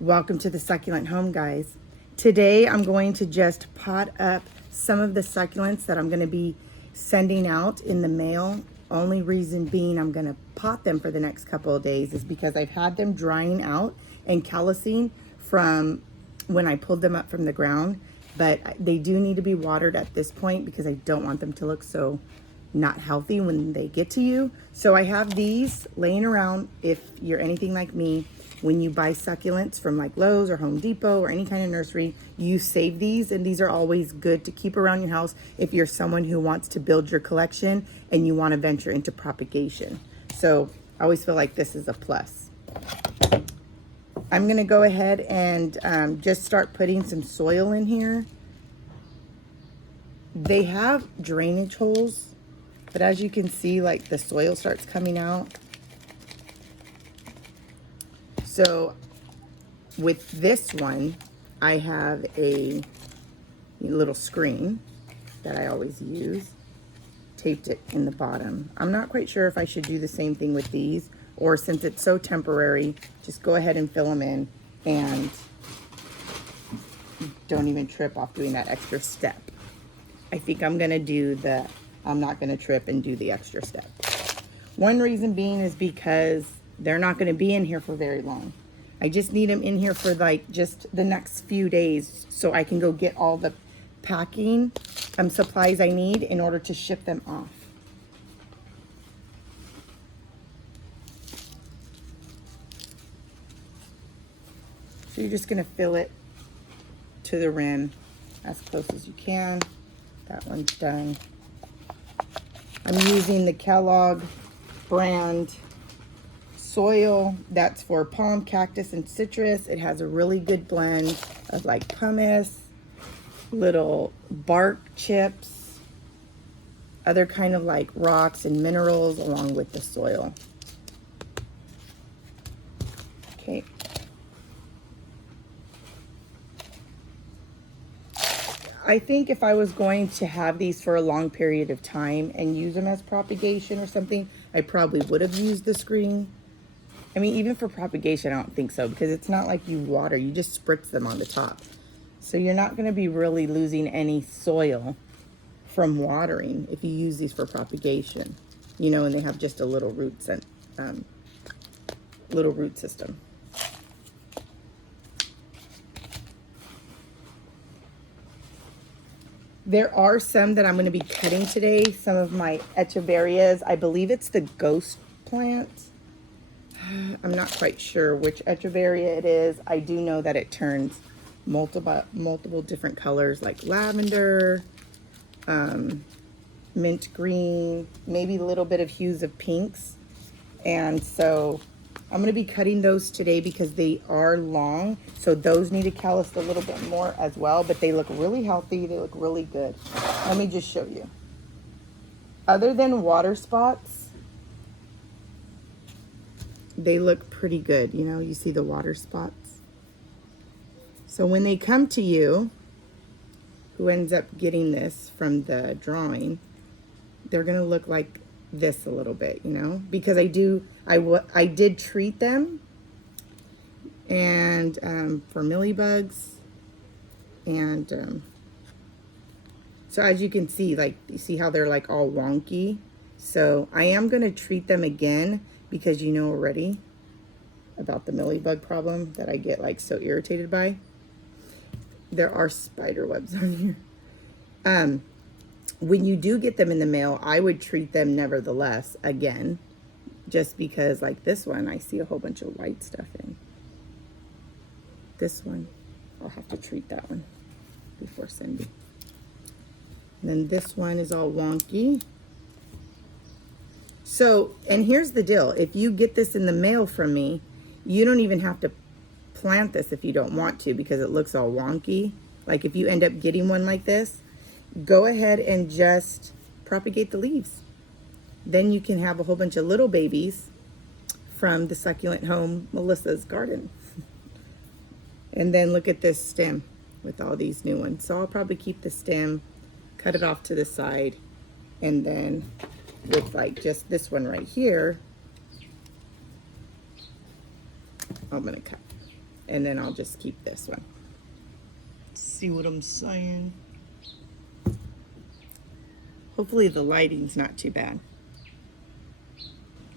Welcome to the Succulent Home, guys. Today I'm going to just pot up some of the succulents that I'm going to be sending out in the mail. Only reason being I'm going to pot them for the next couple of days is because I've had them drying out and callousing from when I pulled them up from the ground, but they do need to be watered at this point because I don't want them to look so not healthy when they get to you. So I have these laying around. If you're anything like me, when you buy succulents from like Lowe's or Home Depot or any kind of nursery, you save these, and these are always good to keep around your house if you're someone who wants to build your collection and you want to venture into propagation. So I always feel like this is a plus. I'm gonna go ahead and just start putting some soil in here. They have drainage holes, but as you can see, like the soil starts coming out. So with this one, I have a little screen that I always use, taped it in the bottom. I'm not quite sure if I should do the same thing with these, or since it's so temporary, just go ahead and fill them in and don't even trip off doing that extra step. I think I'm gonna do I'm not gonna trip and do the extra step. One reason being is because they're not gonna be in here for very long. I just need them in here for like just the next few days so I can go get all the packing supplies I need in order to ship them off. So you're just gonna fill it to the rim as close as you can. That one's done. I'm using the Kellogg brand soil. That's for palm, cactus, and citrus. It has a really good blend of like pumice, little bark chips, other kind of like rocks and minerals along with the soil. Okay. I think if I was going to have these for a long period of time and use them as propagation or something, I probably would have used the screen. I mean, even for propagation, I don't think so, because it's not like you water, you just spritz them on the top. So you're not going to be really losing any soil from watering if you use these for propagation, you know, and they have just a little root system. There are some that I'm going to be cutting today. Some of my echeverias. I believe it's the ghost plant. I'm not quite sure which echeveria it is. I do know that it turns multiple different colors, like lavender, mint green, maybe a little bit of hues of pinks. And so I'm going to be cutting those today because they are long. So those need to callus a little bit more as well, but they look really healthy. They look really good. Let me just show you. Other than water spots, they look pretty good. You know, you see the water spots. So when they come to you, who ends up getting this from the drawing, they're going to look like this a little bit, you know, because I did treat them and for mealybugs, and so as you can see, like, you see how they're like all wonky. So I am going to treat them again because you know already about the mealybug problem that I get like so irritated by. There are spider webs on here. When you do get them in the mail, I would treat them nevertheless again, just because like this one, I see a whole bunch of white stuff in. This one, I'll have to treat that one before sending. And then this one is all wonky. So, and here's the deal. If you get this in the mail from me, you don't even have to plant this if you don't want to, because it looks all wonky. Like if you end up getting one like this, go ahead and just propagate the leaves. Then you can have a whole bunch of little babies from the Succulent Home, Melissa's garden. And then look at this stem with all these new ones. So I'll probably keep the stem, cut it off to the side, and then with like just this one right here, I'm gonna cut. and then I'll just keep this one. See what I'm saying? Hopefully the lighting's not too bad.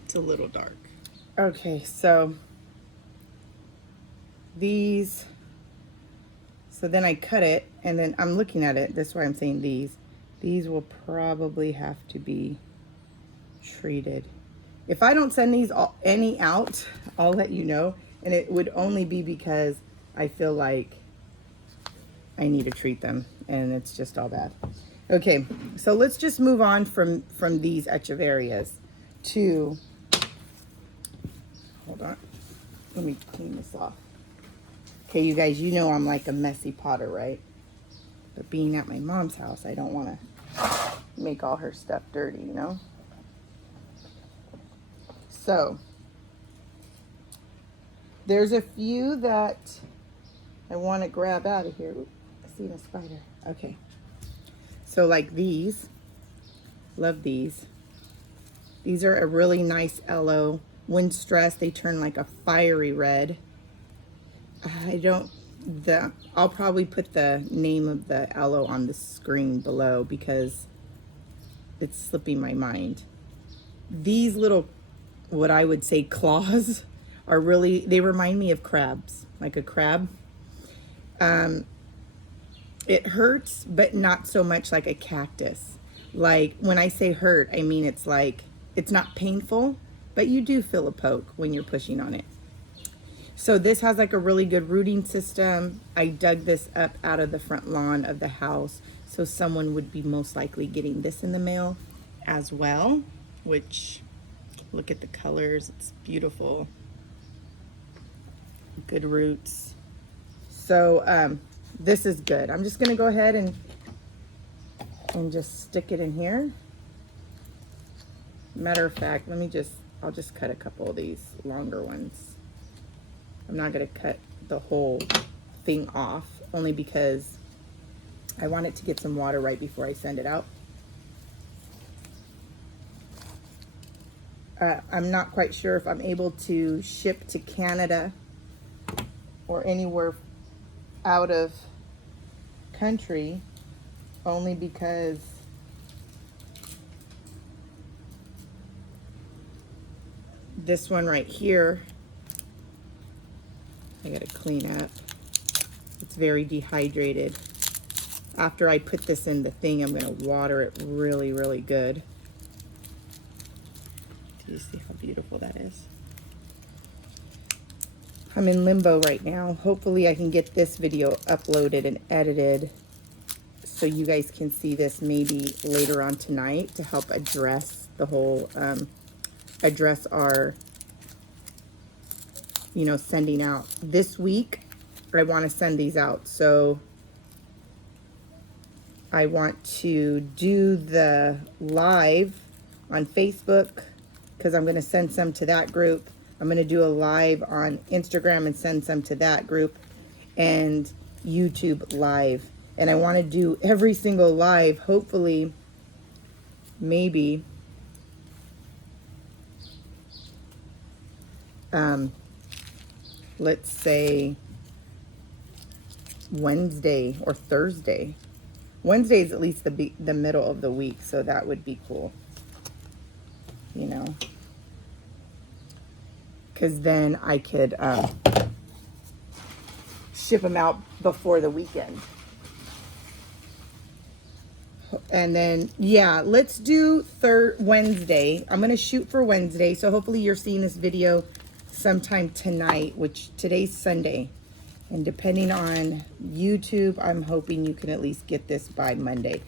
It's a little dark. Okay, so these, so then I cut it, and then I'm looking at it, that's why I'm saying these will probably have to be treated. If I don't send these any out, I'll let you know, and it would only be because I feel like I need to treat them, and it's just all bad. Okay, so let's just move on from these echeverias to, hold on, let me clean this off. Okay, you guys, you know I'm like a messy potter, right? But being at my mom's house, I don't want to make all her stuff dirty, you know? So, there's a few that I want to grab out of here. Ooh, I seen a spider. Okay. So like these, love these. These are a really nice aloe. When stressed, they turn like a fiery red. I'll probably put the name of the aloe on the screen below because it's slipping my mind. These little, what I would say claws, are really, they remind me of crabs, like a crab. It hurts, but not so much like a cactus. Like when I say hurt, I mean it's like, it's not painful, but you do feel a poke when you're pushing on it. So this has like a really good rooting system. I dug this up out of the front lawn of the house, so someone would be most likely getting this in the mail as well, which, look at the colors, it's beautiful. Good roots. So this is good. I'm just gonna go ahead and just stick it in here. Matter of fact, I'll just cut a couple of these longer ones. I'm not gonna cut the whole thing off, only because I want it to get some water right before I send it out. I'm not quite sure if I'm able to ship to Canada or anywhere out of country, only because this one right here, I gotta clean up. It's very dehydrated. After I put this in the thing, I'm gonna water it really, really good. Do you see how beautiful that is? I'm in limbo right now. Hopefully I can get this video uploaded and edited so you guys can see this maybe later on tonight to help address the whole, address our, you know, sending out. This week, I want to send these out. So I want to do the live on Facebook because I'm going to send some to that group. I'm going to do a live on Instagram and send some to that group, and YouTube live. And I want to do every single live, hopefully, maybe, let's say Wednesday or Thursday. Wednesday is at least the middle of the week, so that would be cool, you know, because then I could ship them out before the weekend. And then, yeah, let's do Wednesday. I'm going to shoot for Wednesday, so hopefully you're seeing this video sometime tonight, which today's Sunday. And depending on YouTube, I'm hoping you can at least get this by Monday.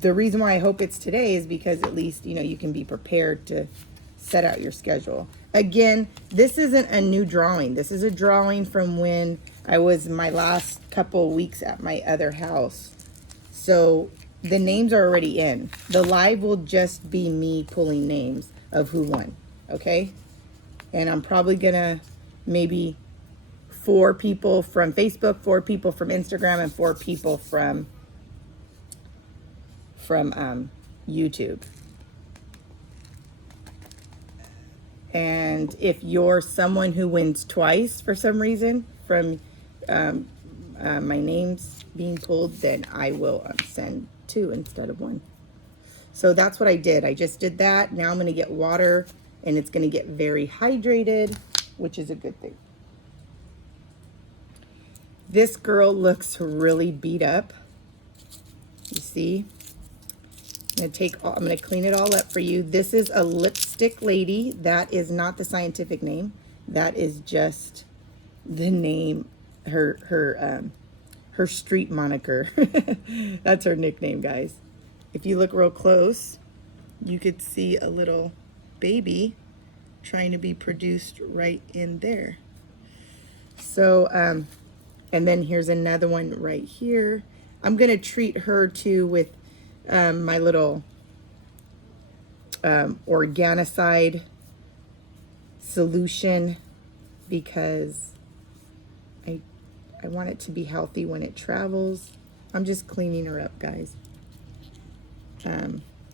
The reason why I hope it's today is because at least, you know, you can be prepared to set out your schedule. Again, this isn't a new drawing. This is a drawing from when I was my last couple weeks at my other house. So the names are already in. The live will just be me pulling names of who won, okay? And I'm probably gonna maybe 4 people from Facebook, 4 people from Instagram, and 4 people from YouTube. And if you're someone who wins twice for some reason from my name's being pulled, then I will send 2 instead of 1. So that's what I did. I just did that. Now I'm going to get water, and it's going to get very hydrated, which is a good thing. This girl looks really beat up. You see? I'm going to clean it all up for you. This is a lipstick lady. That is not the scientific name. That is just the name, her street moniker. That's her nickname, guys. If you look real close, you could see a little baby trying to be produced right in there. So, and then here's another one right here. I'm going to treat her too with my little organicide solution, because I want it to be healthy when it travels. I'm just cleaning her up, guys.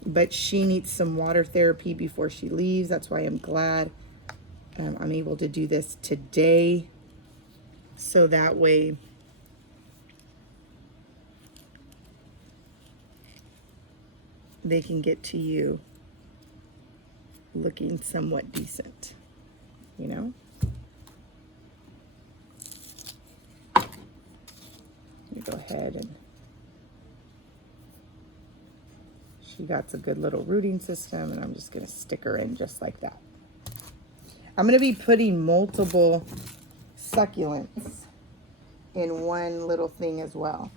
But she needs some water therapy before she leaves. That's why I'm glad I'm able to do this today. So that way they can get to you looking somewhat decent, you know? You go ahead and she got a good little rooting system, and I'm just gonna stick her in just like that. I'm gonna be putting multiple succulents in one little thing as well.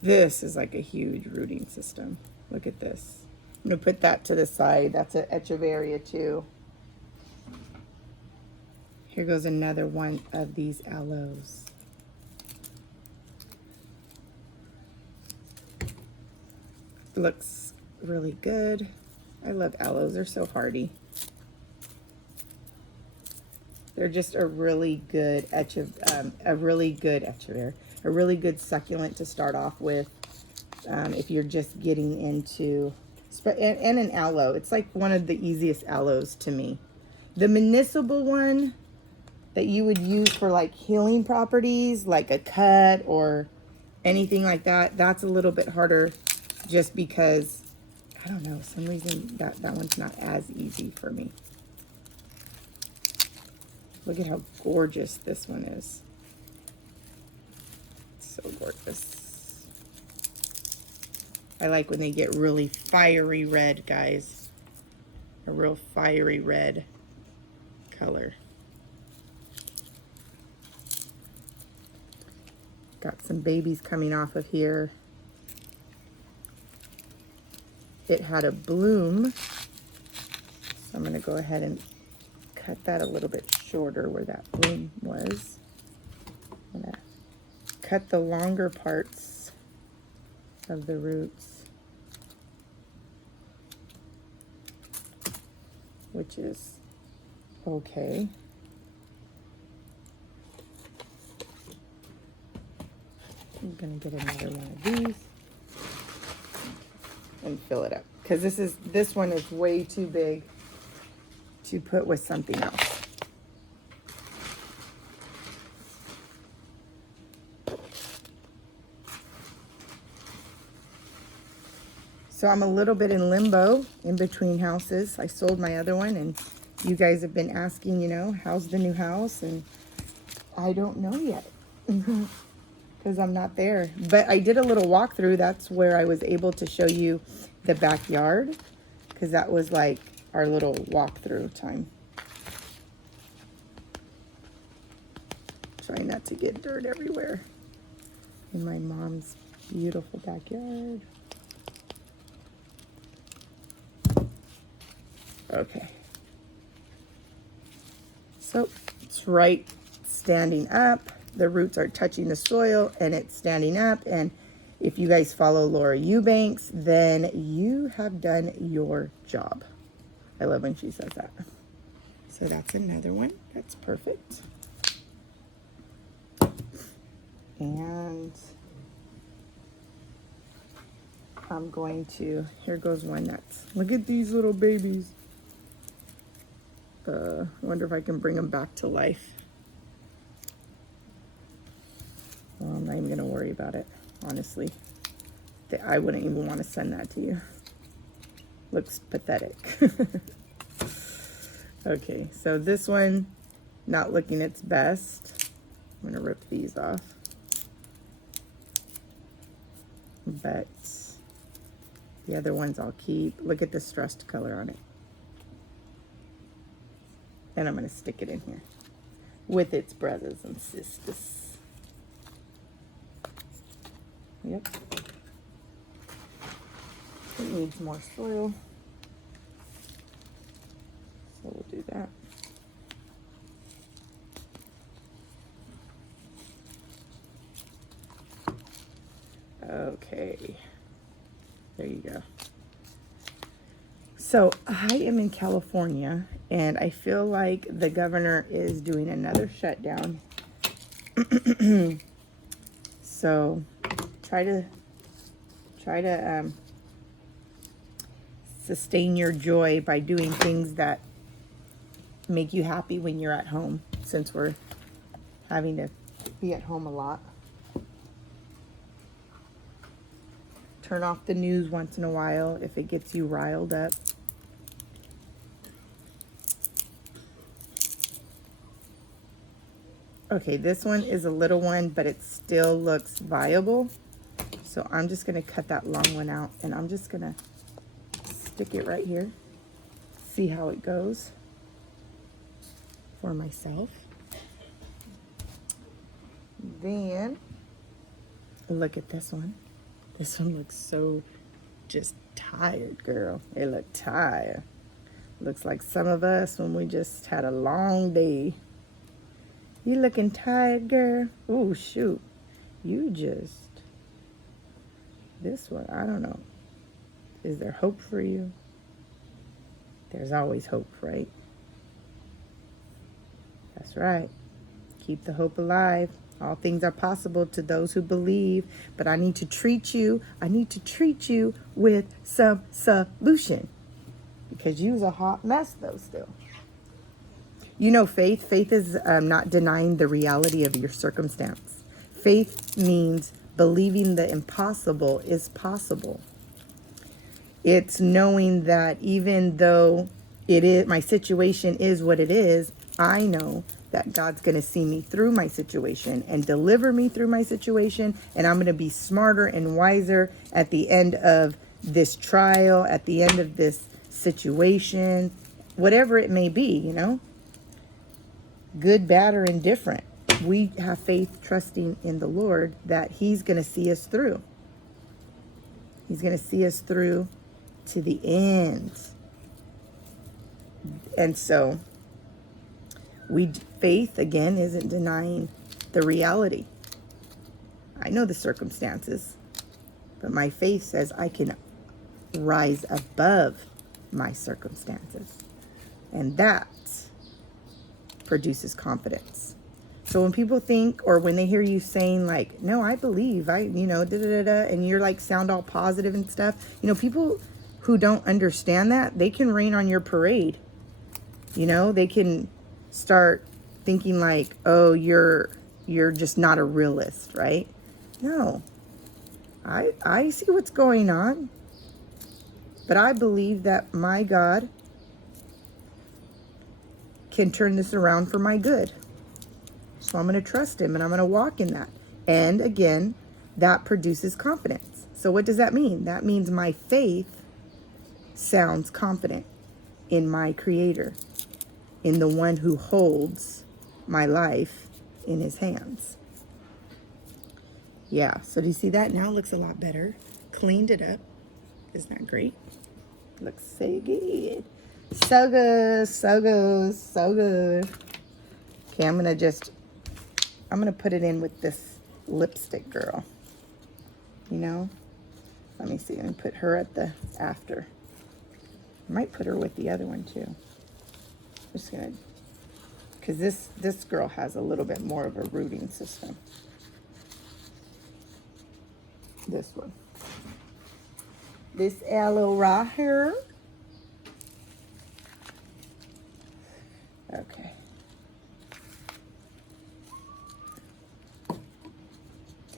This is like a huge rooting system. Look at this. I'm gonna put that to the side. That's an echeveria too. Here goes another one of these aloes. Looks really good. I love aloes. They're so hardy. They're just a really good a really good succulent to start off with. If you're just getting into, and an aloe. It's like one of the easiest aloes to me. The municipal one that you would use for like healing properties, like a cut or anything like that, that's a little bit harder, just because, I don't know, some reason that one's not as easy for me. Look at how gorgeous this one is. It's so gorgeous. I like when they get really fiery red, guys. A real fiery red color. Got some babies coming off of here. It had a bloom, so I'm going to go ahead and cut that a little bit shorter where that bloom was. I'm going to cut the longer parts of the roots, which is okay. I'm going to get another one of these and fill it up, because this one is way too big to put with something else. So I'm a little bit in limbo in between houses. I sold my other one, and you guys have been asking, you know, how's the new house? And I don't know yet because I'm not there. But I did a little walkthrough. That's where I was able to show you the backyard, because that was like our little walkthrough time. Trying not to get dirt everywhere in my mom's beautiful backyard. Okay. So it's right standing up. The roots are touching the soil and it's standing up. And if you guys follow Laura Eubanks, then you have done your job. I love when she says that. So that's another one. That's perfect. And I'm going to, here goes one that's, look at these little babies. I wonder if I can bring them back to life. Well, I'm not even going to worry about it, honestly. I wouldn't even want to send that to you. Looks pathetic. Okay, so this one, not looking its best. I'm going to rip these off. But the other ones I'll keep. Look at the stressed color on it. And I'm going to stick it in here with its brothers and sisters. Yep. It needs more soil. So we'll do that. Okay. There you go. So I am in California, and I feel like the governor is doing another shutdown. So try to sustain your joy by doing things that make you happy when you're at home, since we're having to be at home a lot. Turn off the news once in a while if it gets you riled up. Okay, this one is a little one, but it still looks viable. So I'm just going to cut that long one out, and I'm just going to stick it right here. See how it goes for myself. Then, look at this one. This one looks so just tired, girl. It looked tired. Looks like some of us when we just had a long day. You looking tired, girl? Oh, shoot. You just... This one, I don't know. Is there hope for you? There's always hope, right? That's right. Keep the hope alive. All things are possible to those who believe. But I need to treat you with some solution. Because you's a hot mess, though, still. You know, faith is not denying the reality of your circumstance. Faith means believing the impossible is possible. It's knowing that even though my situation is what it is, I know that God's going to see me through my situation and deliver me through my situation, and I'm going to be smarter and wiser at the end of this trial, at the end of this situation, whatever it may be, you know. Good, bad, or indifferent. We have faith trusting in the Lord that He's going to see us through. He's going to see us through to the end. And so, faith, again, isn't denying the reality. I know the circumstances, but my faith says I can rise above my circumstances. And that produces confidence. So when people think, or when they hear you saying like, no, I believe, and you're like sound all positive and stuff, people who don't understand that, they can rain on your parade. They can start thinking like, oh, you're just not a realist, right? No, I see what's going on, but I believe that my God can turn this around for my good. So I'm going to trust Him, and I'm going to walk in that. And again, that produces confidence. So what does that mean? That means my faith sounds confident in my Creator, in the one who holds my life in His hands. Yeah, so do you see that? Now it looks a lot better. Cleaned it up. Isn't that great? Looks so good. So good, so good, so good. Okay, I'm going to put it in with this lipstick girl. Let me see. Let me put her at the after. I might put her with the other one too. I'm just going to, because this girl has a little bit more of a rooting system. This one. This aloe right here. Okay.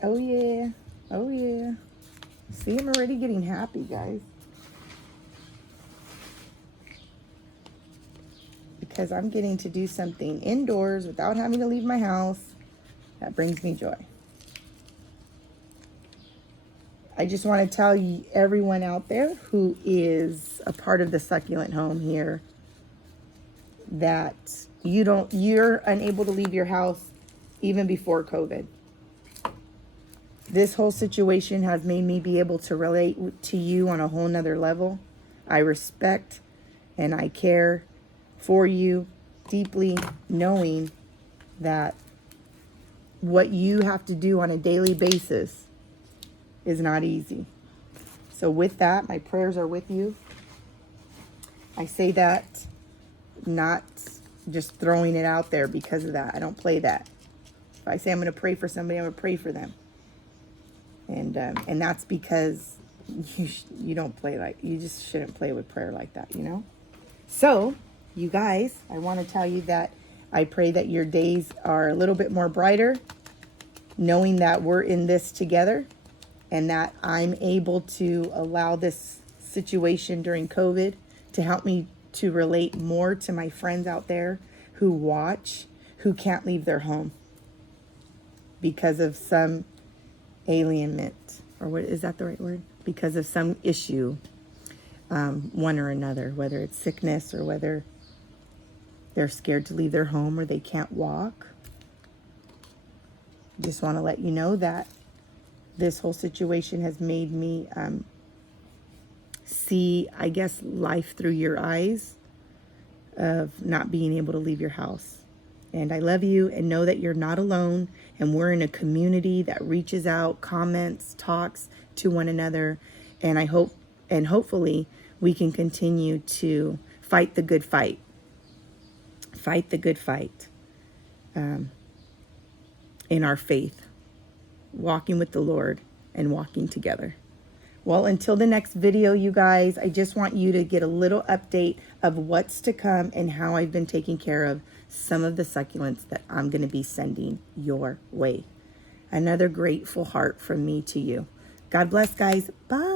Oh yeah. Oh yeah. See, I'm already getting happy, guys. Because I'm getting to do something indoors without having to leave my house. That brings me joy. I just want to tell you, everyone out there who is a part of the Succulent Home here, that you're unable to leave your house even before COVID. This whole situation has made me be able to relate to you on a whole nother level. I respect and I care for you deeply, knowing that what you have to do on a daily basis is not easy. So with that, my prayers are with you. I say that not just throwing it out there because of that. I don't play that. If I say I'm going to pray for somebody, I'm going to pray for them. And that's because you don't play like, you just shouldn't play with prayer like that, you know? So, you guys, I want to tell you that I pray that your days are a little bit more brighter, knowing that we're in this together and that I'm able to allow this situation during COVID to help me to relate more to my friends out there who watch, who can't leave their home because of some alienment, or what is that the right word? Because of some issue, one or another, whether it's sickness or whether they're scared to leave their home or they can't walk. Just want to let you know that this whole situation has made me see, I guess, life through your eyes of not being able to leave your house. And I love you, and know that you're not alone, and we're in a community that reaches out, comments, talks to one another, and I hope, and hopefully we can continue to fight the good fight. Fight the good fight in our faith, walking with the Lord and walking together. Well, until the next video, you guys, I just want you to get a little update of what's to come and how I've been taking care of some of the succulents that I'm going to be sending your way. Another grateful heart from me to you. God bless, guys. Bye.